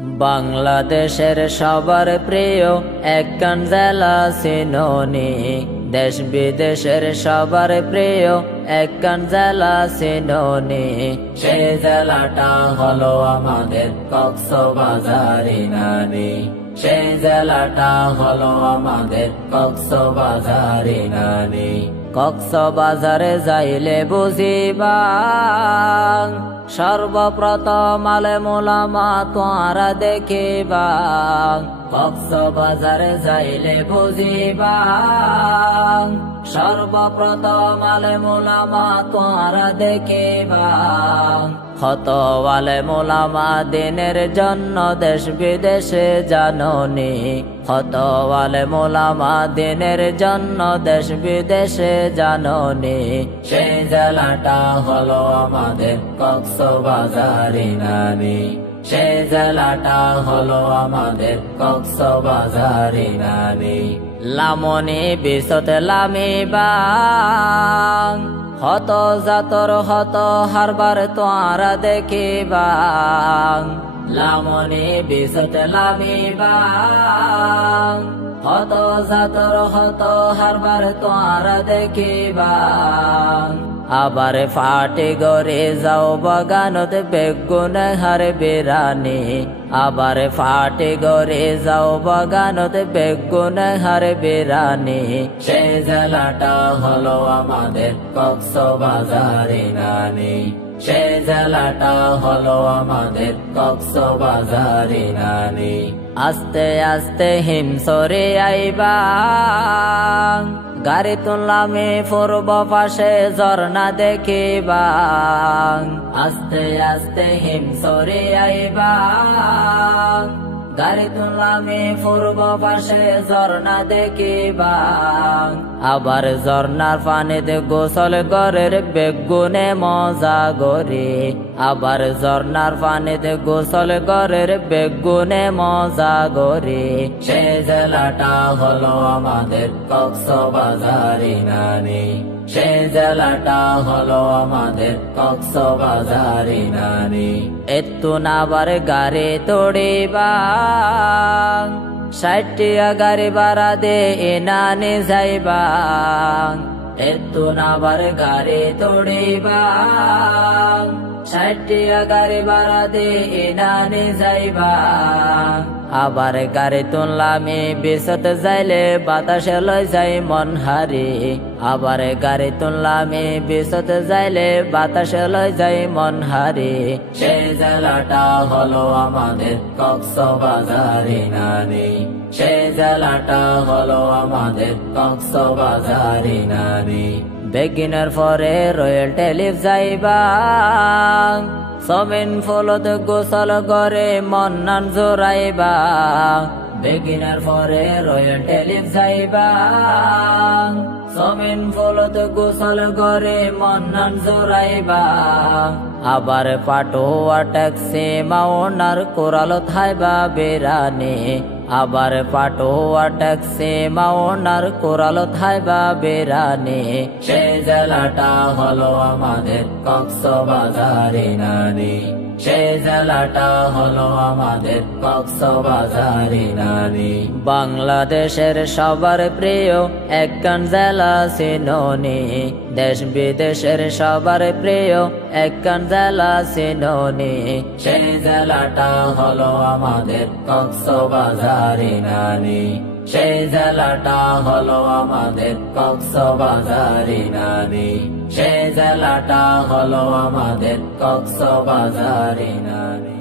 বাংলাদেশের সবার প্রিয় একখান জেলা সিনোনি, দেশ বিদেশের সবার প্রিয় একখান জেলা সিনোনি। সেই জেলাটা হলো আমাদের কক্সবাজারি নানি, সেই জেলাটা হলো আমাদের কক্সবাজারি নানি। কক্সবাজারে যাইলে বুঝিবা সর্বপ্রথম আলেম ওলামা তোয়ারা দেখিবা। কক্সবাজারে যাইলে বুঝিবা সর্বপ্রথম আলেম ওলামা তোয়ারা দেখিবা। হত আলেম ওলামা দিনের জন্য দেশ বিদেশে জাননি, হত আলেম ওলামা দিনের জন্য দেশ বিদেশে জাননি। সেই জেলাটা হলো আমাদের কক্সবাজারি নানি, সেই জেলাটা হলো আমাদের কক্সবাজারি নানি। লামনি বিশতে লামিবাং হত জাতর হত হারবার তোয়ারা দেখিবাং। লামনি বিশতে লামিবাং হত জাতর হত হারবার তোয়ারা দেখিবাং। আবার ফাটে গরে যাও বাগানত বেগুন হার বিরানি, আবার ফাটে গরে যাও বাগানত বেগুন হার বিরানি। সেই জেলাটা হলো আমাদের কক্সবাজারি নানি, সেই জেলাটা হলো আমাদের কক্সবাজারি নানি। আস্তে আস্তে হিমসরে আইবা গাড়ি তুললামে পূর্ব পাশে ঝর্ণা দেখিবা। আস্তে আস্তে হিমসরে আইবা গাড়ি তুললামে পূর্ব পাশে ঝর্ণা দেখিবা। আবার ঝর্ণার পানিতে গোসল গরের বেগুনে মজা গরে, আবার ঝর্ণার পানিতে গোসল গরের বেগুনে মজা গরে। সেই জেলাটা হলো আমাদের কক্সবাজারি নানি, সেই জেলাটা হলো আমাদের কক্সবাজারি নানি। এত্তু নাবার গাড়ি তোড়িবা 60 টাকা গাড়ি ভাড়া দে নানি যাইবা। এত্তু নাবার গাড়ি তোড়িবা 60 টাকা গাড়ি ভাড়া দে নানি যাইবা। আবার গাড়ি তুললামে বিশত যাইলে বাতাসে লই যাই মন হারি, আবার গাড়ি তুললামে বিশত যাইলে বাতাসে লই যাই মন হারি। সেই জেলাটা হলো আমাদের কক্সবাজারি নানি, সেই জেলাটা হলো আমাদের কক্সবাজারি নানি। বেগিনার পরে রয়্যাল টেলিফ যাইবা, সুইমিং পুলত গোসল করে মন্নান জোরাইবা। বেগিনার পরে রয়্যাল টেলিফ যাইবা, সুইমিং পুলত গোসল করে মন্নান জোরাইবা। আবার পাটোয়া ট্যাক্সি মাওনার কোরাল থাইবা বেরানি, আবার পাটোয়া ট্যাক্সি মাওনার কোরাল থাইবা বেরানি। সেই জেলাটা হলো আমাদের কক্সবাজারি নানি, সেই জেলাটা হলো আমাদের কক্সবাজারি নানি। বাংলাদেশের সবার প্রিয় একখান জেলা সিনোনি, দেশ বিদেশের সবার প্রিয় একখান জেলা সিনোনি। সেই জেলাটা হলো আমাদের কক্সবাজারি নানি, সেই জেলাটা হলো আমাদের কক্সবাজারি নানি, সেই জেলাটা হলো আমাদের কক্সবাজারি নানি।